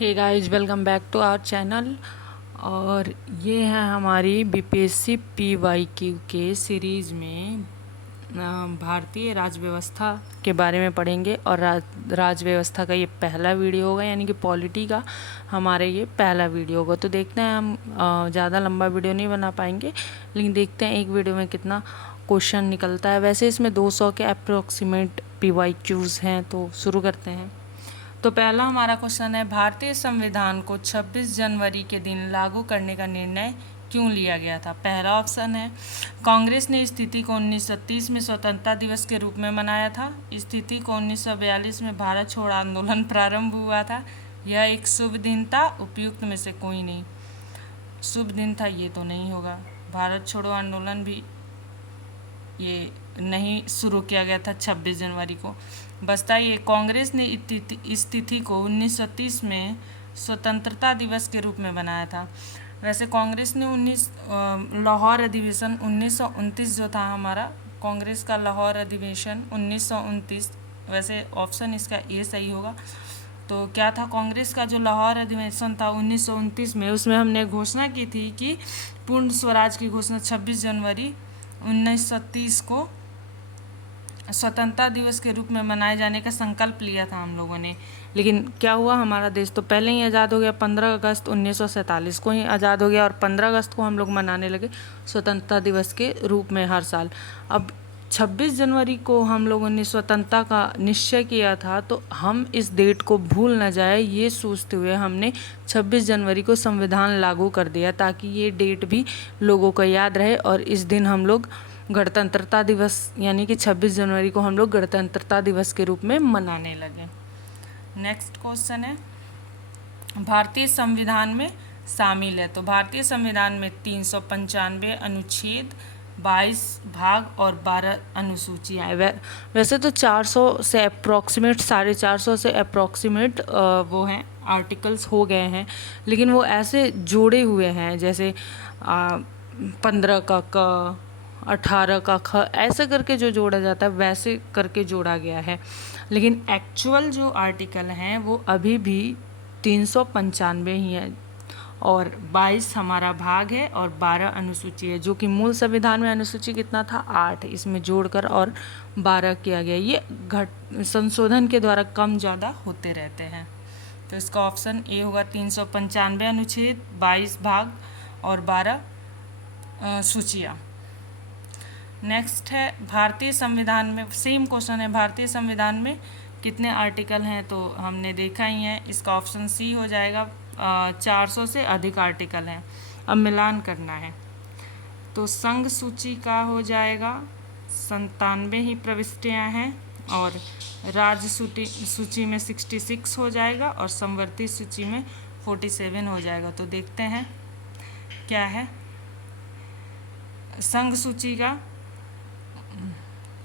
Hey guys, welcome back to our channel. और ये है हमारी बीपीएससी पीवाईक्यू के सीरीज़ में भारतीय राज्य व्यवस्था के बारे में पढ़ेंगे। और राज्य व्यवस्था का ये पहला वीडियो होगा, यानी कि पॉलिटी का हमारे ये पहला वीडियो होगा। तो देखते हैं, हम ज़्यादा लंबा वीडियो नहीं बना पाएंगे, लेकिन देखते हैं एक वीडियो में कितना क्वेश्चन निकलता है। वैसे इसमें 200 के अप्रोक्सीमेट पीवाईक्यूज़ हैं, तो शुरू करते हैं। तो पहला हमारा क्वेश्चन है, भारतीय संविधान को 26 जनवरी के दिन लागू करने का निर्णय क्यों लिया गया था। पहला ऑप्शन है, कांग्रेस ने इस तिथि को 1930 में स्वतंत्रता दिवस के रूप में मनाया था। इस तिथि को 1942 में भारत छोड़ो आंदोलन प्रारंभ हुआ था। यह एक शुभ दिन था। उपयुक्त में से कोई नहीं। शुभ दिन था ये तो नहीं होगा। भारत छोड़ो आंदोलन भी ये नहीं शुरू किया गया था 26 जनवरी को। बसता ये, कांग्रेस ने इस तिथि को 1930 में स्वतंत्रता दिवस के रूप में बनाया था। वैसे कांग्रेस ने लाहौर अधिवेशन 1929 जो था हमारा, कांग्रेस का लाहौर अधिवेशन 1929, वैसे ऑप्शन इसका ए सही होगा। तो क्या था, कांग्रेस का जो लाहौर अधिवेशन था 1929 में, उसमें हमने घोषणा की थी कि पूर्ण स्वराज की घोषणा 26 जनवरी 1930 को स्वतंत्रता दिवस के रूप में मनाए जाने का संकल्प लिया था हम लोगों ने। लेकिन क्या हुआ, हमारा देश तो पहले ही आज़ाद हो गया। 15 अगस्त 1947 को ही आज़ाद हो गया, और 15 अगस्त को हम लोग मनाने लगे स्वतंत्रता दिवस के रूप में हर साल। अब 26 जनवरी को हम लोगों ने स्वतंत्रता का निश्चय किया था, तो हम इस डेट को भूल न जाए ये सोचते हुए हमने 26 जनवरी को संविधान लागू कर दिया, ताकि ये डेट भी लोगों को याद रहे। और इस दिन हम लोग गणतंत्रता दिवस, यानी कि 26 जनवरी को हम लोग गणतंत्रता दिवस के रूप में मनाने लगे। नेक्स्ट क्वेश्चन है, भारतीय संविधान में शामिल है। तो भारतीय संविधान में 395 अनुच्छेद, 22 भाग और 12 अनुसूचियाँ हैं। वैसे तो 400 से अप्रॉक्सीमेट, 450 से अप्रॉक्सीमेट वो हैं, आर्टिकल्स हो गए हैं, लेकिन वो ऐसे जोड़े हुए हैं, जैसे 15 का क, 18 का ख, ऐसे करके जो जोड़ा जाता है वैसे करके जोड़ा गया है। लेकिन एक्चुअल जो आर्टिकल हैं वो अभी भी 395 ही है, और 22 हमारा भाग है और 12 अनुसूची है, जो कि मूल संविधान में अनुसूची कितना था, 8, इसमें जोड़कर और 12 किया गया। ये संशोधन के द्वारा कम ज़्यादा होते रहते हैं। तो इसका ऑप्शन ए होगा, 395 अनुच्छेद, 22 भाग और 12 सूचियाँ। नेक्स्ट है, भारतीय संविधान में सेम क्वेश्चन है, भारतीय संविधान में कितने आर्टिकल हैं। तो हमने देखा ही है, इसका ऑप्शन सी हो जाएगा। 400 से अधिक आर्टिकल हैं। अब मिलान करना है, तो संघ सूची का हो जाएगा 97 ही प्रविष्टियाँ हैं, और राज्य सूची में 66 हो जाएगा, और समवर्ती सूची में 47 हो जाएगा। तो देखते हैं क्या है संघ सूची का।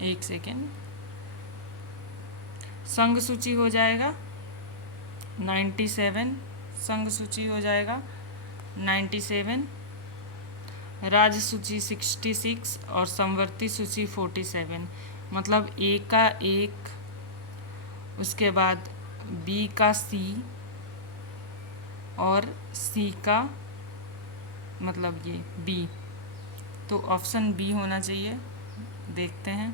एक सेकेंड, संघ सूची हो जाएगा 97, संघ सूची हो जाएगा 97, राज्य सूची 66 और समवर्ती सूची 47। मतलब ए का 1, उसके बाद बी का सी, और सी का मतलब ये बी। तो ऑप्शन बी होना चाहिए। देखते हैं,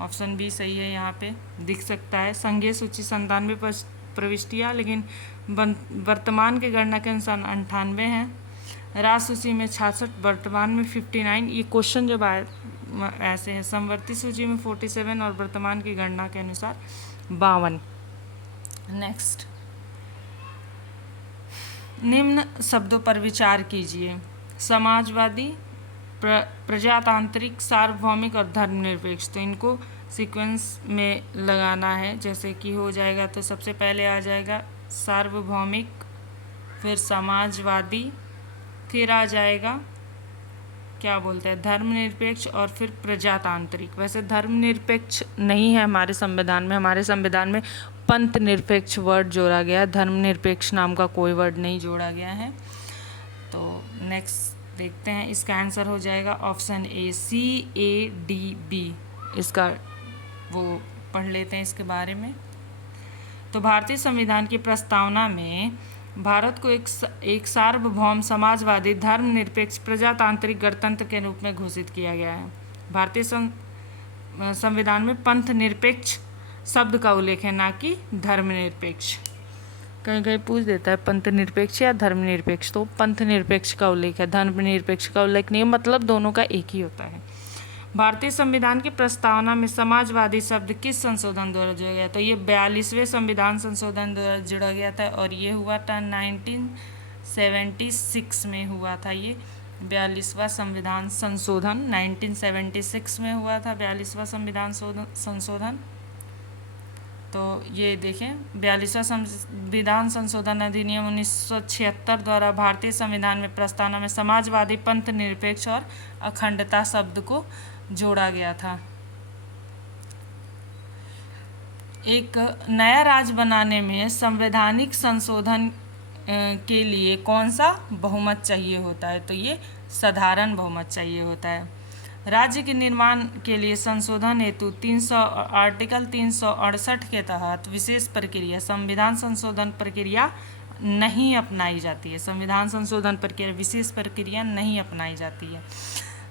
ऑप्शन बी सही है, यहाँ पे दिख सकता है। संघीय सूची 97 प्रविष्टियाँ, लेकिन वर्तमान की गणना के अनुसार 98 हैं। राज्य सूची में 66, वर्तमान में 59। ये क्वेश्चन जब आए ऐसे है, समवर्ती सूची में 47 और वर्तमान की गणना के अनुसार 52। नेक्स्ट, निम्न शब्दों पर विचार कीजिए। समाजवादी, प्रजातांत्रिक, सार्वभौमिक और धर्मनिरपेक्ष। तो इनको सीक्वेंस में लगाना है, जैसे कि हो जाएगा। तो सबसे पहले आ जाएगा सार्वभौमिक, फिर समाजवादी, फिर आ जाएगा क्या बोलते हैं धर्मनिरपेक्ष, और फिर प्रजातांत्रिक। वैसे धर्मनिरपेक्ष नहीं है हमारे संविधान में, हमारे संविधान में पंथ निरपेक्ष वर्ड जोड़ा गया, धर्मनिरपेक्ष नाम का कोई वर्ड नहीं जोड़ा गया है। तो नेक्स्ट देखते हैं, इसका आंसर हो जाएगा ऑप्शन ए, CADB। इसका वो पढ़ लेते हैं इसके बारे में। तो भारतीय संविधान की प्रस्तावना में भारत को एक सार्वभौम समाजवादी धर्मनिरपेक्ष प्रजातांत्रिक गणतंत्र के रूप में घोषित किया गया है। भारतीय संविधान में पंथ निरपेक्ष शब्द का उल्लेख है, ना कि धर्मनिरपेक्ष। कहीं कहीं पूछ देता है पंथ निरपेक्ष या धर्मनिरपेक्ष, तो पंथ निरपेक्ष का उल्लेख है, धर्मनिरपेक्ष का उल्लेख नहीं है, मतलब दोनों का एक ही होता है। भारतीय संविधान की प्रस्तावना में समाजवादी शब्द किस संशोधन द्वारा जोड़ा गया? तो ये 42वें संविधान संशोधन द्वारा जोड़ा गया था और ये हुआ था 1976 में हुआ था। ये 42वां संविधान संशोधन 1976 में हुआ था, 42वां संविधान संशोधन। तो ये देखें, 42वां संविधान संशोधन अधिनियम 1976 द्वारा भारतीय संविधान में प्रस्तावना में समाजवादी, पंथ निरपेक्ष और अखंडता शब्द को जोड़ा गया था। एक नया राज्य बनाने में संवैधानिक संशोधन के लिए कौन सा बहुमत चाहिए होता है? तो ये साधारण बहुमत चाहिए होता है। राज्य के निर्माण के लिए संशोधन हेतु आर्टिकल 368 के तहत विशेष प्रक्रिया संविधान संशोधन प्रक्रिया नहीं अपनाई जाती है। संविधान संशोधन प्रक्रिया विशेष प्रक्रिया नहीं अपनाई जाती है।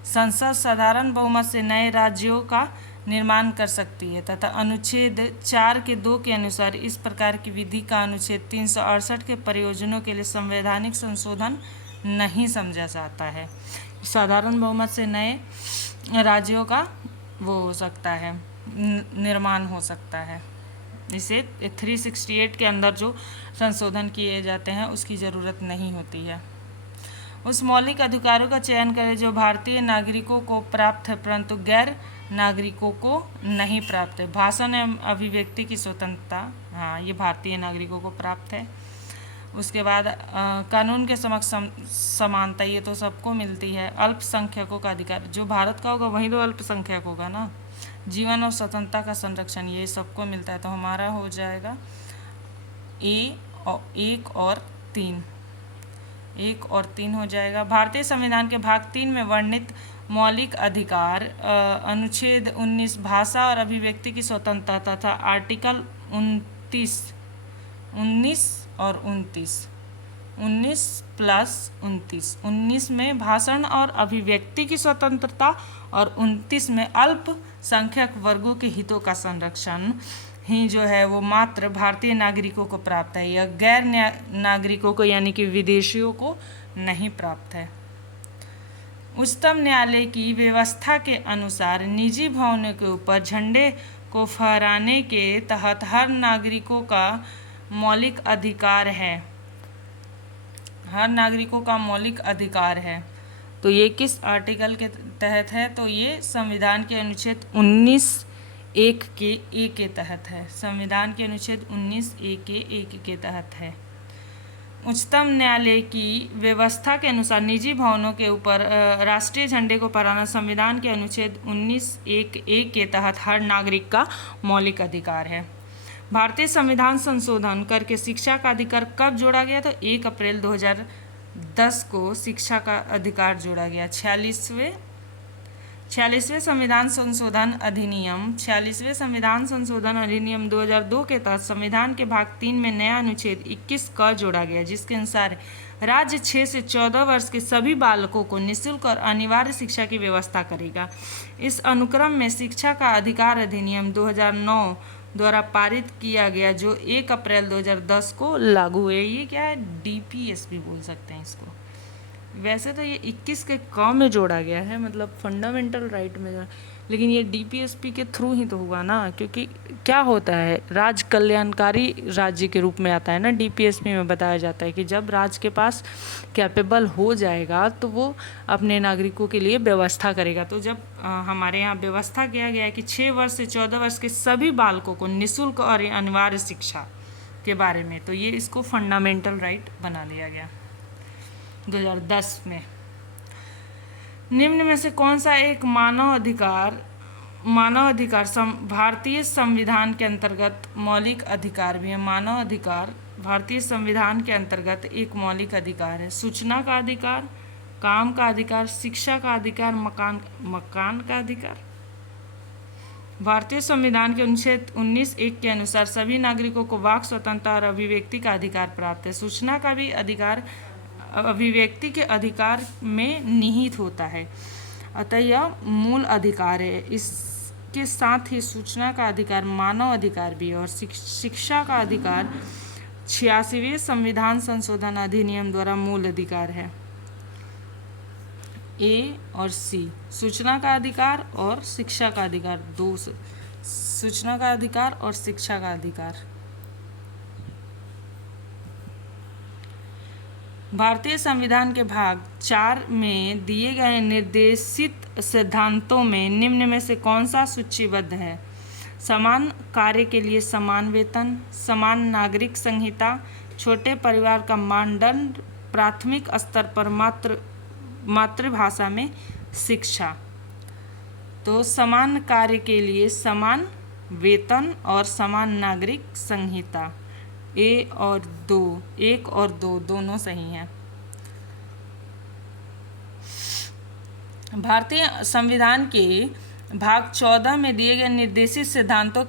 संसद साधारण बहुमत से नए राज्यों का निर्माण कर सकती है तथा अनुच्छेद 4(2) के अनुसार इस प्रकार की विधि का अनुच्छेद 368 के प्रयोजनों के लिए संवैधानिक संशोधन नहीं समझा जाता है। साधारण बहुमत से नए राज्यों का वो हो सकता है, निर्माण हो सकता है। इसे 368 के अंदर जो संशोधन किए जाते हैं उसकी ज़रूरत नहीं होती है। उस मौलिक अधिकारों का चयन करें जो भारतीय नागरिकों को प्राप्त है परंतु गैर नागरिकों को नहीं प्राप्त है। भाषण एवं अभिव्यक्ति की स्वतंत्रता, हाँ, ये भारतीय नागरिकों को प्राप्त है। उसके बाद कानून के समक्ष समानता, ये तो सबको मिलती है। अल्पसंख्यकों का अधिकार, जो भारत का होगा वही तो अल्पसंख्यक होगा ना। जीवन और स्वतंत्रता का संरक्षण, ये सबको मिलता है। तो हमारा हो जाएगा एक और तीन हो जाएगा। भारतीय संविधान के भाग 3 में वर्णित मौलिक अधिकार अनुच्छेद 19 भाषा और अभिव्यक्ति की स्वतंत्रता तथा आर्टिकल 19 में भाषण और अभिव्यक्ति की स्वतंत्रता और 29 में अल्पसंख्यक वर्गों के हितों का संरक्षण ही जो है वो मात्र भारतीय नागरिकों को प्राप्त है, या गैर नागरिकों को यानी कि विदेशियों को नहीं प्राप्त है। उच्चतम न्यायालय की व्यवस्था के अनुसार निजी भवनों के ऊपर झंडे को फहराने के तहत हर नागरिकों का मौलिक अधिकार है। तो ये किस आर्टिकल के तहत है? तो ये संविधान के अनुच्छेद 19(1) के ए के तहत है। संविधान के अनुच्छेद 19(1) के तहत है। उच्चतम न्यायालय की व्यवस्था के अनुसार निजी भवनों के ऊपर राष्ट्रीय झंडे को फहराना संविधान के अनुच्छेद 19(1) के तहत हर नागरिक का मौलिक अधिकार है। भारतीय संविधान संशोधन करके शिक्षा का अधिकार कब जोड़ा गया? तो 1 अप्रैल 2010 को शिक्षा का अधिकार जोड़ा गया। 46वें संविधान संशोधन अधिनियम 2002 के तहत संविधान के भाग 3 में नया अनुच्छेद 21 क जोड़ा गया, जिसके अनुसार राज्य 6 से 14 वर्ष के सभी बालकों को निःशुल्क और अनिवार्य शिक्षा की व्यवस्था करेगा। इस अनुक्रम में शिक्षा का अधिकार अधिनियम 2009 द्वारा पारित किया गया, जो 1 अप्रैल 2010 को लागू हुए। ये क्या है? DPS भी बोल सकते हैं इसको। वैसे तो ये 21 के क में जोड़ा गया है, मतलब फंडामेंटल राइट में, लेकिन ये DPSP के थ्रू ही तो हुआ ना, क्योंकि क्या होता है, राज्य कल्याणकारी राज्य के रूप में आता है ना। DPSP में बताया जाता है कि जब राज्य के पास कैपेबल हो जाएगा तो वो अपने नागरिकों के लिए व्यवस्था करेगा। तो जब हमारे यहाँ व्यवस्था किया गया है कि 6 वर्ष से 14 वर्ष के सभी बालकों को निःशुल्क और अनिवार्य शिक्षा के बारे में, तो ये इसको फंडामेंटल राइट बना लिया गया 2010 में। निम्न में से कौन सा एक मानव अधिकार भारतीय संविधान के अंतर्गत मौलिक अधिकार भी है? मानव अधिकार भारतीय संविधान के अंतर्गत एक मौलिक अधिकार है। सूचना का अधिकार, काम का अधिकार, शिक्षा का अधिकार, मकान का अधिकार। भारतीय संविधान के अनुच्छेद 19(1) के अनुसार सभी नागरिकों को वाक स्वतंत्रता और अभिव्यक्ति का अधिकार प्राप्त है। सूचना का भी अधिकार अभिव्यक्ति के अधिकार में निहित होता है, अतः यह मूल अधिकार है। इसके साथ ही सूचना का अधिकार मानव अधिकार भी है और शिक्षा का अधिकार 86वें संविधान संशोधन अधिनियम द्वारा मूल अधिकार है। ए और सी, सूचना का अधिकार और शिक्षा का अधिकार, दो, सूचना का अधिकार और शिक्षा का अधिकार। भारतीय संविधान के भाग 4 में दिए गए निर्देशित सिद्धांतों में निम्न में से कौन सा सूचीबद्ध है? समान कार्य के लिए समान वेतन, समान नागरिक संहिता, छोटे परिवार का मानदंड, प्राथमिक स्तर पर मातृभाषा में शिक्षा। तो समान कार्य के लिए समान वेतन और समान नागरिक संहिता, एक और दो दोनों सही हैं। भारतीय संविधान के भाग 14 में दिए गए निर्देशित सिद्धांतों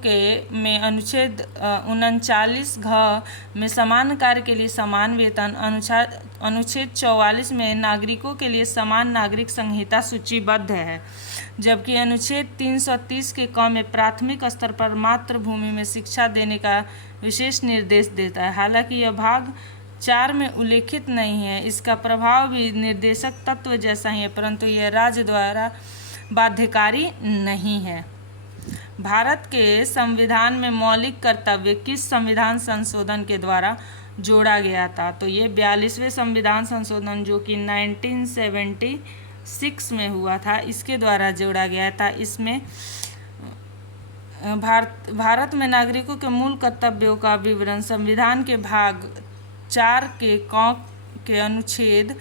में अनुच्छेद 39 घ में समान कार्य के लिए समान वेतन, अनुच्छेद 44 में नागरिकों के लिए समान नागरिक संहिता सूचीबद्ध है, जबकि अनुच्छेद 330 के क में प्राथमिक स्तर पर मातृभूमि में शिक्षा देने का विशेष निर्देश देता है। हालांकि यह भाग 4 में उल्लेखित नहीं है, इसका प्रभाव भी निर्देशक तत्व जैसा ही है, परंतु यह राज्य द्वारा बाध्यकारी नहीं है। भारत के संविधान में मौलिक कर्तव्य किस संविधान संशोधन के द्वारा जोड़ा गया था? तो ये 42वें संविधान संशोधन जो कि 1976 में हुआ था, इसके द्वारा जोड़ा गया था। इसमें भारत में नागरिकों के मूल कर्तव्यों का विवरण संविधान के भाग 4 के अनुच्छेद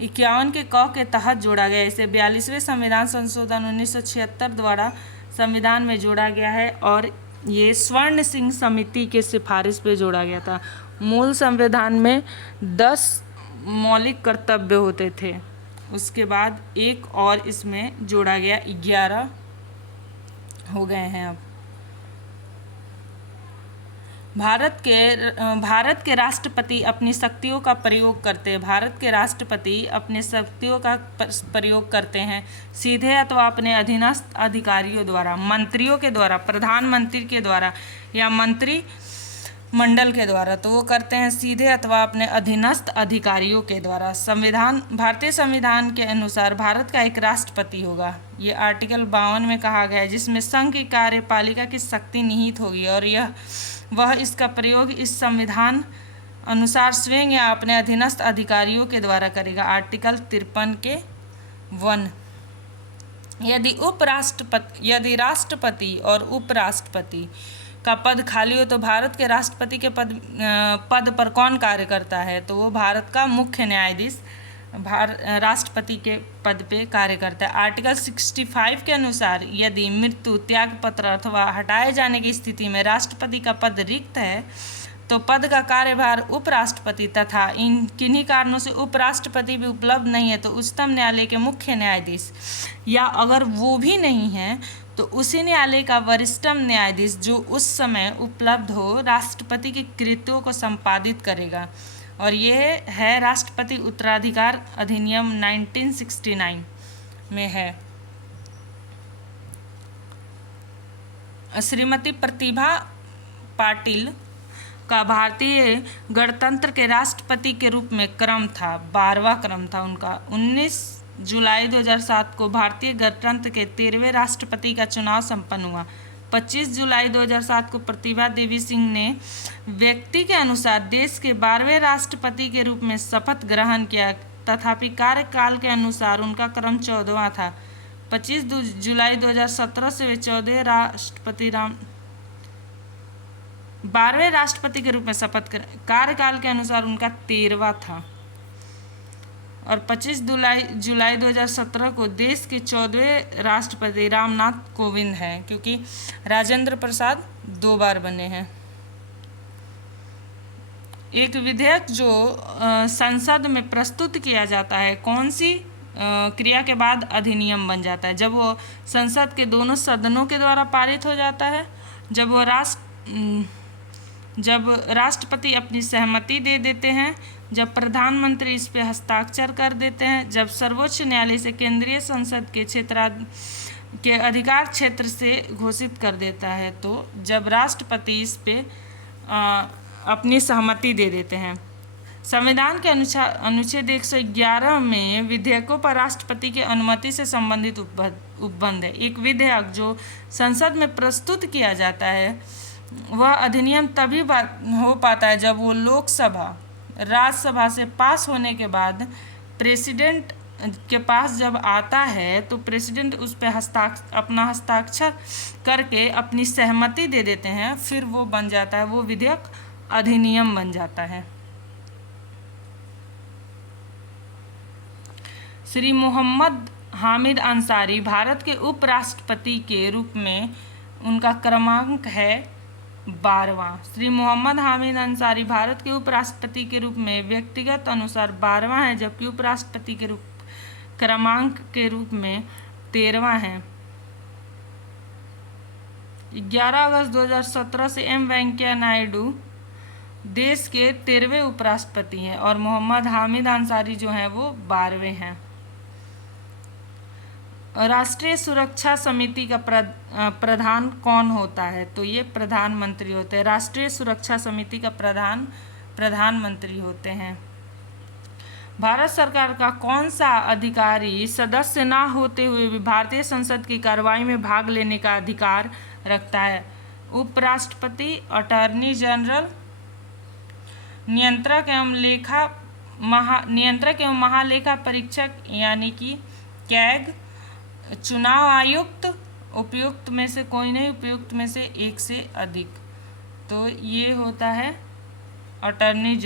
51 के क के तहत जोड़ा गया। इसे 42वें संविधान संशोधन 1976 द्वारा संविधान में जोड़ा गया है और ये स्वर्ण सिंह समिति के सिफारिश पे जोड़ा गया था। मूल संविधान में 10 मौलिक कर्तव्य होते थे, उसके बाद एक और इसमें जोड़ा गया, 11 हो गए हैं अब। भारत के राष्ट्रपति अपनी शक्तियों का प्रयोग करते हैं। भारत के राष्ट्रपति अपनी शक्तियों का प्रयोग करते हैं सीधे अथवा अपने अधीनस्थ अधिकारियों द्वारा, मंत्रियों के द्वारा, प्रधानमंत्री के द्वारा या मंत्री मंडल के द्वारा। तो वो करते हैं सीधे अथवा अपने अधीनस्थ अधिकारियों के द्वारा। भारतीय संविधान के अनुसार भारत का एक राष्ट्रपति होगा, ये आर्टिकल 52 में कहा गया है, जिसमें संघ की कार्यपालिका की शक्ति निहित होगी और वह इसका प्रयोग इस संविधान अनुसार स्वयं या अपने अधीनस्थ अधिकारियों के द्वारा करेगा। आर्टिकल 53 के 1, यदि राष्ट्रपति और उपराष्ट्रपति का पद खाली हो तो भारत के राष्ट्रपति के पद पर कौन कार्य करता है? तो वो भारत का मुख्य न्यायाधीश राष्ट्रपति के पद पे कार्य करता है। आर्टिकल 65 के अनुसार यदि मृत्यु, त्यागपत्र अथवा हटाए जाने की स्थिति में राष्ट्रपति का पद रिक्त है तो पद का कार्यभार उपराष्ट्रपति तथा किन्हीं कारणों से उपराष्ट्रपति भी उपलब्ध नहीं है तो उच्चतम न्यायालय के मुख्य न्यायाधीश, या अगर वो भी नहीं है तो उसी न्यायालय का वरिष्ठतम न्यायाधीश जो उस समय उपलब्ध हो, राष्ट्रपति के कृत्यों को संपादित करेगा। और ये है राष्ट्रपति उत्तराधिकार अधिनियम 1969 में है। श्रीमती प्रतिभा पाटिल का भारतीय गणतंत्र के राष्ट्रपति के रूप में क्रम था, 12वां क्रम था उनका। 19 जुलाई 2007 को भारतीय गणतंत्र के 13वें राष्ट्रपति का चुनाव संपन्न हुआ। 25 जुलाई 2007 को प्रतिभा देवी सिंह ने व्यक्ति के अनुसार देश के 12वें राष्ट्रपति के रूप में शपथ ग्रहण किया, तथापि कार्यकाल के अनुसार उनका क्रम 14वां था। 25 जुलाई 2017 से वे 12वें राष्ट्रपति के रूप में शपथ कार्यकाल के अनुसार उनका 13वां था। और 25 जुलाई 2017 को देश के 14वें राष्ट्रपति रामनाथ कोविंद हैं, क्योंकि राजेंद्र प्रसाद 2 बार बने हैं। एक विधेयक जो संसद में प्रस्तुत किया जाता है, कौन सी क्रिया के बाद अधिनियम बन जाता है। जब वो संसद के दोनों सदनों के द्वारा पारित हो जाता है, जब राष्ट्रपति अपनी सहमति दे देते हैं, जब प्रधानमंत्री इस पे हस्ताक्षर कर देते हैं, जब सर्वोच्च न्यायालय से केंद्रीय संसद के अधिकार क्षेत्र से घोषित कर देता है, तो जब राष्ट्रपति इस पे अपनी सहमति दे देते हैं। संविधान के अनुच्छेद 111 में विधेयकों पर राष्ट्रपति की अनुमति से संबंधित उपबंध है। एक विधेयक जो संसद में प्रस्तुत किया जाता है वह अधिनियम तभी हो पाता है जब वो लोकसभा राज्यसभा से पास होने के बाद प्रेसिडेंट के पास जब आता है, तो प्रेसिडेंट उस पर अपना हस्ताक्षर करके अपनी सहमति दे देते हैं, फिर वो बन जाता है, वो विधेयक अधिनियम बन जाता है। श्री मोहम्मद हामिद अंसारी भारत के उपराष्ट्रपति के रूप में उनका क्रमांक है 12वां। श्री मोहम्मद हामिद अंसारी भारत के उपराष्ट्रपति के रूप में व्यक्तिगत अनुसार 12वां है, जबकि उपराष्ट्रपति के क्रमांक के रूप में 13वां है। 11 अगस्त 2017 से एम वेंकैया नायडू देश के 13वें उपराष्ट्रपति हैं और मोहम्मद हामिद अंसारी जो हैं वो 12वें हैं। राष्ट्रीय सुरक्षा समिति का प्रधान कौन होता है? तो ये प्रधानमंत्री होते हैं। राष्ट्रीय सुरक्षा समिति का प्रधानमंत्री होते हैं। भारत सरकार का कौन सा अधिकारी सदस्य ना होते हुए भी भारतीय संसद की कार्यवाही में भाग लेने का अधिकार रखता है? उपराष्ट्रपति, अटॉर्नी जनरल, नियंत्रक एवं महालेखा परीक्षक यानी कि कैग, चुनाव आयुक्त, उपयुक्त में से कोई नहीं, उपयुक्त में से एक से अधिक। तो ये होता है अटॉर्नी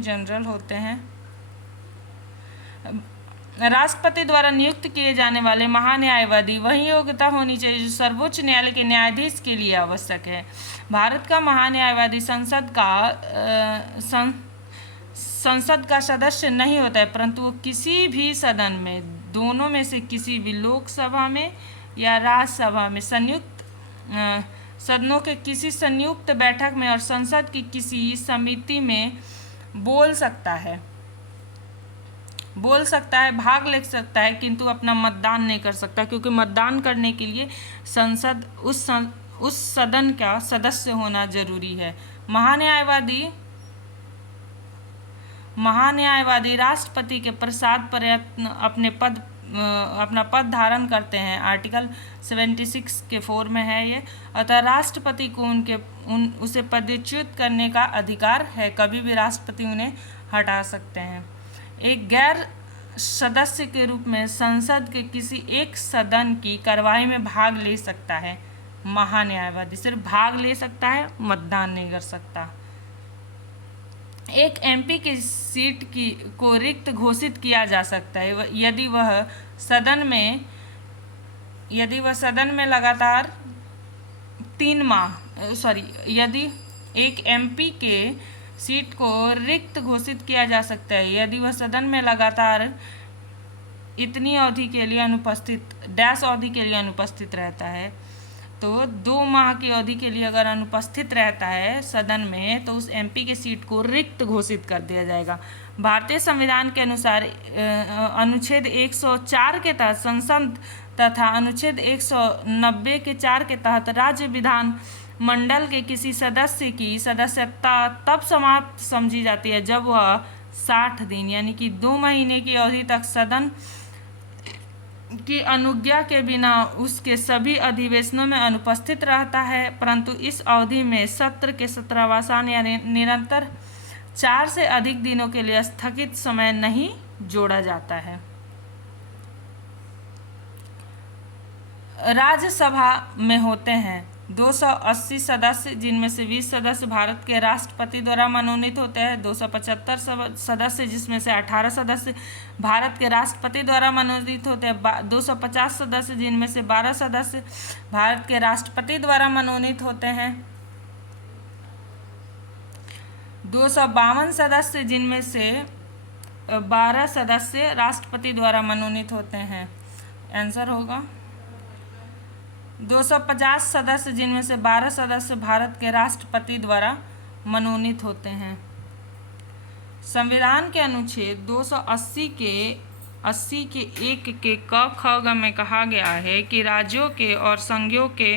जनरल होते हैं। राष्ट्रपति द्वारा नियुक्त किए जाने वाले महान्यायवादी वही योग्यता होनी चाहिए जो सर्वोच्च न्यायालय के न्यायाधीश के लिए आवश्यक है। भारत का महान्यायवादी संसद का सदस्य नहीं होता है, परंतु वो किसी भी सदन में, दोनों में से किसी भी लोकसभा में या राज्यसभा में, सदनों के किसी संयुक्त बैठक में और संसद की किसी समिति में बोल सकता है, भाग ले सकता है, किंतु अपना मतदान नहीं कर सकता, क्योंकि मतदान करने के लिए संसद उस सदन का सदस्य होना जरूरी है। महान्यायवादी राष्ट्रपति के प्रसाद प्रयत्न अपना पद धारण करते हैं। आर्टिकल 76 के 4 में है ये। अतः राष्ट्रपति को उसे पदच्युत करने का अधिकार है, कभी भी राष्ट्रपति उन्हें हटा सकते हैं। एक गैर सदस्य के रूप में संसद के किसी एक सदन की कार्यवाही में भाग ले सकता है महान्यायवादी, सिर्फ भाग ले सकता है, मतदान नहीं कर सकता। एक एमपी की सीट को रिक्त घोषित किया जा सकता है यदि वह सदन में लगातार 3 माह यदि एक एमपी के सीट को रिक्त घोषित किया जा सकता है यदि वह सदन में लगातार इतनी अवधि के लिए अनुपस्थित रहता है। तो 2 माह की अवधि के लिए अगर अनुपस्थित रहता है सदन में, तो उस एमपी के सीट को रिक्त घोषित कर दिया जाएगा। भारतीय संविधान के अनुसार अनुच्छेद 104 के तहत संसद तथा अनुच्छेद 190 के 4 के तहत राज्य विधान मंडल के किसी सदस्य की सदस्यता तब समाप्त समझी जाती है जब वह 60 दिन यानी कि 2 महीने की अवधि तक सदन की अनुज्ञा के बिना उसके सभी अधिवेशनों में अनुपस्थित रहता है, परंतु इस अवधि में सत्र के सत्रावसान या निरंतर 4 से अधिक दिनों के लिए स्थगित समय नहीं जोड़ा जाता है। राज्यसभा में होते हैं 280 सदस्य, जिनमें से 20 सदस्य भारत के राष्ट्रपति द्वारा मनोनीत होते हैं, 275 सदस्य जिसमें से 18 सदस्य भारत के राष्ट्रपति द्वारा मनोनीत होते हैं, 250 सदस्य जिनमें से 12 सदस्य भारत के राष्ट्रपति द्वारा मनोनीत होते हैं, 252 सदस्य जिनमें से 12 सदस्य राष्ट्रपति द्वारा मनोनीत होते हैं। आंसर होगा 250 सदस्य, जिनमें से 12 सदस्य भारत के राष्ट्रपति द्वारा मनोनीत होते हैं। संविधान के अनुच्छेद 280 के 1 के क ख ग में कहा गया है कि राज्यों के और संघों के